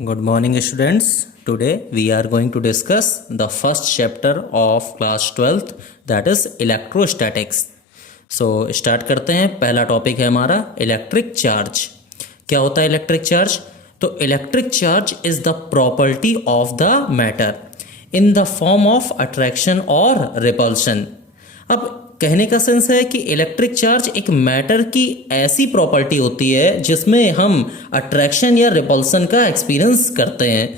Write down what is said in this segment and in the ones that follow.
Good morning, students. Today we are going to discuss the first chapter of class 12th, that is electrostatics. So start करते हैं. पहला topic है हमारा electric charge. क्या होता है इलेक्ट्रिक चार्ज? तो electric charge is the property of the matter in the form of attraction और रिपल्शन. अब कहने का सेंस है कि इलेक्ट्रिक चार्ज एक मैटर की ऐसी प्रॉपर्टी होती है जिसमें हम अट्रैक्शन या रिपल्सन का एक्सपीरियंस करते हैं.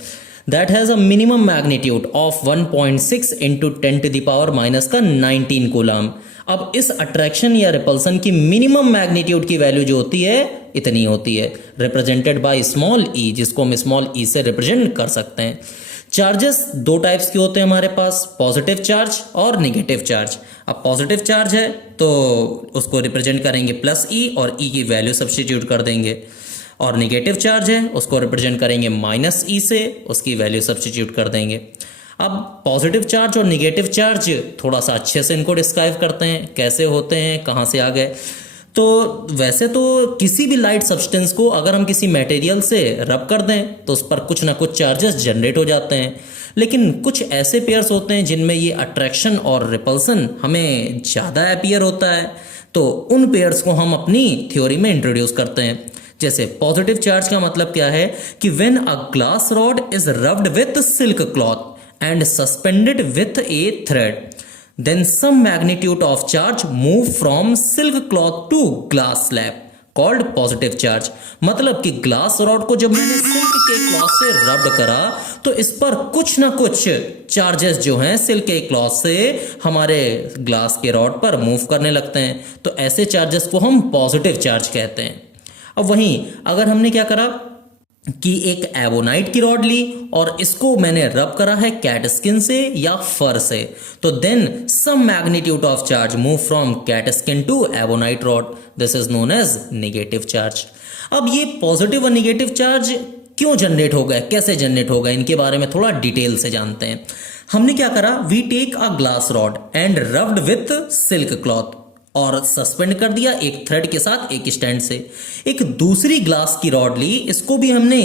That has a minimum magnitude of 1.6 into 10⁻⁻⁹ coulomb. अब इस अट्रैक्शन या रिपल्सन की मिनिमम मैग्नीट्यूड की वैल्यू जो होती है इतनी होती है, रिप्रेजेंटेड बाय स्मॉल ई, जिसको हम स्मॉल ई से रिप्रेजेंट कर सकते हैं. चार्जेस दो टाइप्स के होते हैं हमारे पास, पॉजिटिव चार्ज और नेगेटिव चार्ज. अब पॉजिटिव चार्ज है तो उसको रिप्रेजेंट करेंगे प्लस ई और ई की वैल्यू सब्स्टिट्यूट कर देंगे, और नेगेटिव चार्ज है उसको रिप्रेजेंट करेंगे माइनस ई से, उसकी वैल्यू सब्स्टिट्यूट कर देंगे. अब पॉजिटिव चार्ज और नेगेटिव चार्ज थोड़ा सा अच्छे से इनको डिस्क्राइब करते हैं, कैसे होते हैं, कहाँ से आ गए. तो वैसे तो किसी भी लाइट सब्सटेंस को अगर हम किसी मटेरियल से रब कर दें तो उस पर कुछ ना कुछ चार्जेस जनरेट हो जाते हैं, लेकिन कुछ ऐसे पेयर्स होते हैं जिनमें ये अट्रैक्शन और रिपल्सन हमें ज़्यादा अपीयर होता है, तो उन पेयर्स को हम अपनी थ्योरी में इंट्रोड्यूस करते हैं. जैसे पॉजिटिव चार्ज का मतलब क्या है कि when a glass rod is rubbed with silk cloth and suspended with A thread, then some magnitude of charge move from silk cloth to glass slab called positive charge. मतलब कि glass rod को जब मैंने silk के cloth से rubbed करा तो इस पर कुछ ना कुछ चार्जेस जो हैं सिल्क के क्लॉथ से हमारे ग्लास के रॉड पर मूव करने लगते हैं, तो ऐसे चार्जेस को हम पॉजिटिव चार्ज कहते हैं. अब वहीं अगर हमने क्या करा कि एक एबोनाइट की रॉड ली और इसको मैंने रब करा है कैट स्किन से या फर से, तो then some magnitude of charge move from cat skin to ebonite rod. This is known as negative charge. अब ये पॉजिटिव और नेगेटिव चार्ज क्यों जनरेट हो गए, कैसे जनरेट हो गए, इनके बारे में थोड़ा डिटेल से जानते हैं. हमने क्या करा, we take a glass rod and rubbed with silk cloth और सस्पेंड कर दिया एक थ्रेड के साथ एक स्टैंड से. एक दूसरी ग्लास की रॉड ली, इसको भी हमने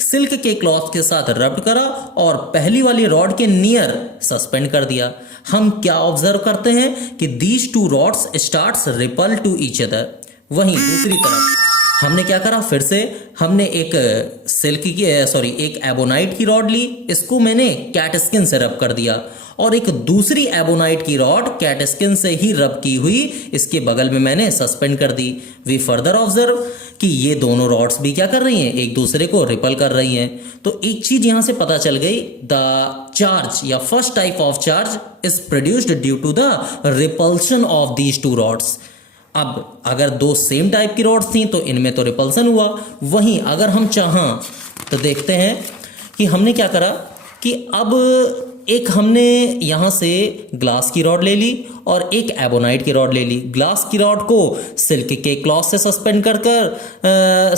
सिल्क के क्लॉथ के साथ रब्ड करा और पहली वाली रॉड के नियर सस्पेंड कर दिया. हम क्या ऑब्जर्व करते हैं कि these two rods starts repel to each other. वहीं दूसरी तरफ हमने क्या करा, फिर से हमने एक एक एबोनाइट की रॉड ली, इसको मैंने कैट स्किन से रब कर दिया और एक दूसरी एबोनाइट की रॉड कैट स्किन से ही रब की हुई इसके बगल में मैंने सस्पेंड कर दी. वी फर्दर ऑब्जर्व कि ये दोनों रॉड्स भी क्या कर रही हैं, एक दूसरे को रिपल कर रही हैं. तो एक चीज यहां से पता चल गई, द चार्ज या first type of charge is produced due to the repulsion of these two rods. अब अगर दो सेम टाइप की रॉड्स थी तो इनमें तो रिपल्सन हुआ. वहीं अगर हम चाहें तो देखते हैं कि हमने क्या करा कि अब एक हमने यहाँ से ग्लास की रॉड ले ली और एक एबोनाइट की रॉड ले ली. ग्लास की रॉड को सिल्क के क्लॉथ से सस्पेंड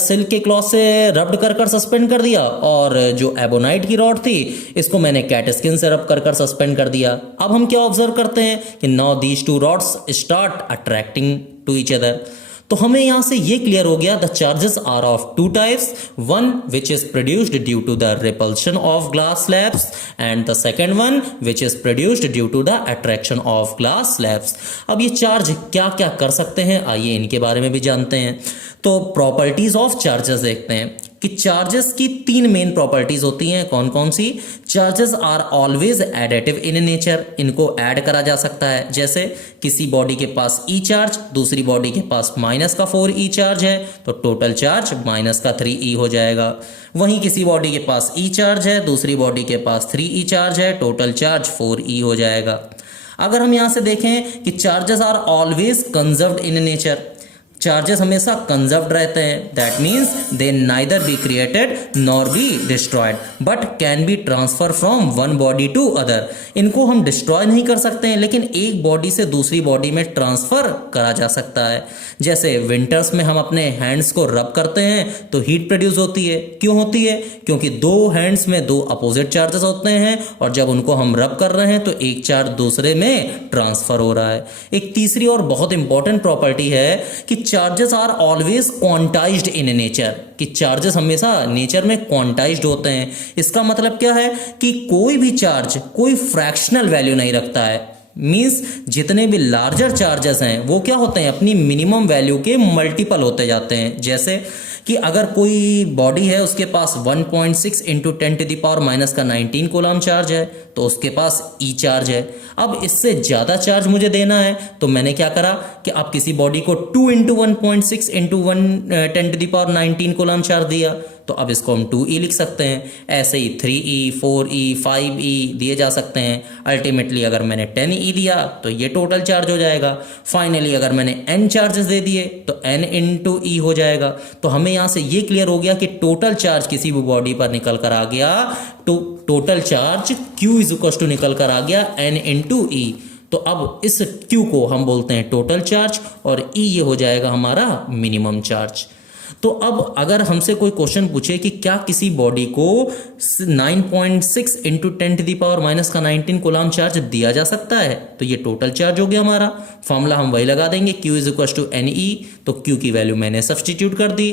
सिल्क के क्लॉथ से रब्ड कर सस्पेंड कर दिया, और जो एबोनाइट की रॉड थी इसको मैंने कैट स्किन से रब कर सस्पेंड कर दिया. अब हम क्या ऑब्जर्व करते हैं कि now these two rods start attracting to each other. तो हमें यहां से ये क्लियर हो गया, the charges are of two types, one which is produced due to the repulsion of glass slabs and the second one which is produced due to the attraction of glass slabs. अब ये charge क्या क्या कर सकते हैं, आइए इनके बारे में भी जानते हैं. तो प्रॉपर्टीज ऑफ चार्जेस देखते हैं कि चार्जेस की तीन मेन प्रॉपर्टीज होती हैं. कौन कौन सी? Charges are always additive in nature, इनको ऐड करा जा सकता है. जैसे किसी बॉडी के पास ई चार्ज, दूसरी बॉडी के पास -4 ई चार्ज है, तो टोटल चार्ज -3 ई हो जाएगा. वहीं किसी बॉडी के पास ई चार्ज है, दूसरी बॉडी के पास 3 ई चार्ज है, टोटल चार्ज 4 ई हो जाएगा. अगर हम यहां से देखें कि charges are always conserved in nature, charges हमेशा कंजर्व्ड रहते हैं. That means they neither be created nor be destroyed but can be transfer from one body to other. इनको हम डिस्ट्रॉय नहीं कर सकते हैं, लेकिन एक बॉडी से दूसरी बॉडी में ट्रांसफर करा जा सकता है. जैसे विंटर्स में हम अपने हैंड्स को रब करते हैं तो हीट प्रोड्यूस होती है. क्यों होती है? क्योंकि दो हैंड्स में दो अपोजिट चार्जेस होते हैं और जब उनको हम रब कर रहे हैं तो एक चार्ज दूसरे में ट्रांसफर हो रहा है. एक तीसरी और बहुत इंपॉर्टेंट प्रॉपर्टी है कि charges are always quantized in nature, कि चार्जेस हमेशा नेचर में क्वांटाइज्ड होते हैं। इसका मतलब क्या है कि कोई भी चार्ज कोई फ्रैक्शनल वैल्यू नहीं रखता है। मीन्स जितने भी लार्जर चार्जेस हैं वो क्या होते हैं, अपनी मिनिमम वैल्यू के मल्टीपल होते जाते हैं। जैसे कि अगर कोई बॉडी है उसके पास 1.6 इंटू 10⁻⁻⁻19 कूलम चार्ज है तो उसके पास ई चार्ज है। अब इससे ज़्यादा चार्ज मुझे देना है तो मैंने क्या करा कि आप किसी बॉडी को 2 इंटू 1.6 इंटू 10⁻19 कूलम चार्ज दिया तो अब इसको हम 2e लिख सकते हैं। ऐसे ही 3e 4e 5e दिए जा सकते हैं। अल्टीमेटली अगर मैंने 10e दिया तो ये टोटल चार्ज हो जाएगा। फाइनली अगर मैंने n चार्जेस दे दिए तो n इंटू ई हो जाएगा। तो हमें यहाँ से ये क्लियर हो गया कि टोटल चार्ज किसी भी बॉडी पर निकल कर आ गया तो total charge q is equal to निकल कर आ गया n इंटू ई। तो अब इस q को हम बोलते हैं टोटल चार्ज और e ये हो जाएगा हमारा मिनिमम चार्ज। तो अब अगर हमसे कोई क्वेश्चन पूछे कि क्या किसी बॉडी को 9.6 इंटू 10⁻⁻⁻19 कूलम चार्ज दिया जा सकता है तो ये टोटल चार्ज हो गया हमारा। फॉर्मूला हम वही लगा देंगे, q is equal to N e. तो q की वैल्यू मैंने सब्सटीट्यूट कर दी,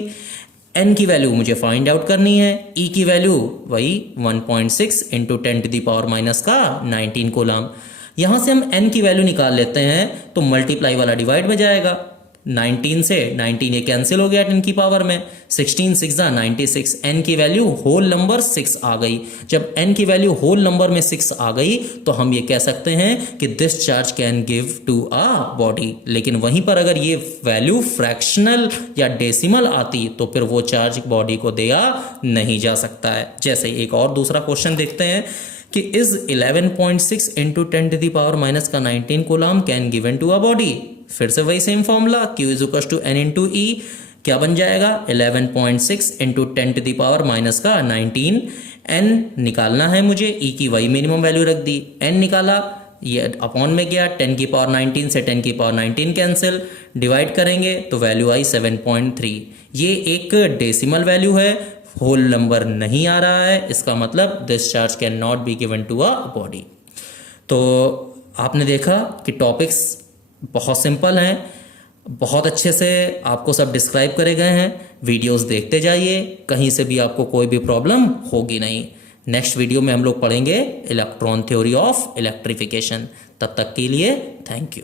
n की वैल्यू मुझे फाइंड आउट करनी है, e की वैल्यू वही 1.6 इंटू 10⁻⁻19 कूलम। यहाँ से हम n की वैल्यू निकाल लेते हैं तो मल्टीप्लाई वाला डिवाइड में जाएगा। 19 से 19 ये कैंसिल हो गया 10 की पावर में, 16 6 96, n की वैल्यू होल नंबर 6 आ गई। जब n की वैल्यू होल नंबर में 6 आ गई तो हम ये कह सकते हैं कि this charge can give to a body. लेकिन वहीं पर अगर ये वैल्यू फ्रैक्शनल या डेसिमल आती तो फिर वो चार्ज बॉडी को दिया नहीं जा सकता है। जैसे एक और दूसरा क्वेश्चन देखते हैं कि is 11.6 into 10⁻⁻⁻19 coulomb can given to a body. फिर से वही same formula, q is equal to n into e. क्या बन जाएगा 11.6 इंटू 10⁻⁻19। n निकालना है मुझे, e की वही मिनिमम वैल्यू रख दी, n निकाला, ये अपॉन में गया, 10⁻19 से 10⁻19 कैंसिल, डिवाइड करेंगे तो वैल्यू आई 7.3। ये एक डेसिमल वैल्यू है, होल नंबर नहीं आ रहा है। इसका मतलब this charge can not be given to a body. तो आपने देखा कि टॉपिक्स बहुत सिंपल हैं, बहुत अच्छे से आपको सब डिस्क्राइब करे गए हैं। वीडियोस देखते जाइए, कहीं से भी आपको कोई भी प्रॉब्लम होगी नहीं। नेक्स्ट वीडियो में हम लोग पढ़ेंगे इलेक्ट्रॉन थ्योरी ऑफ इलेक्ट्रिफिकेशन। तब तक के लिए थैंक यू।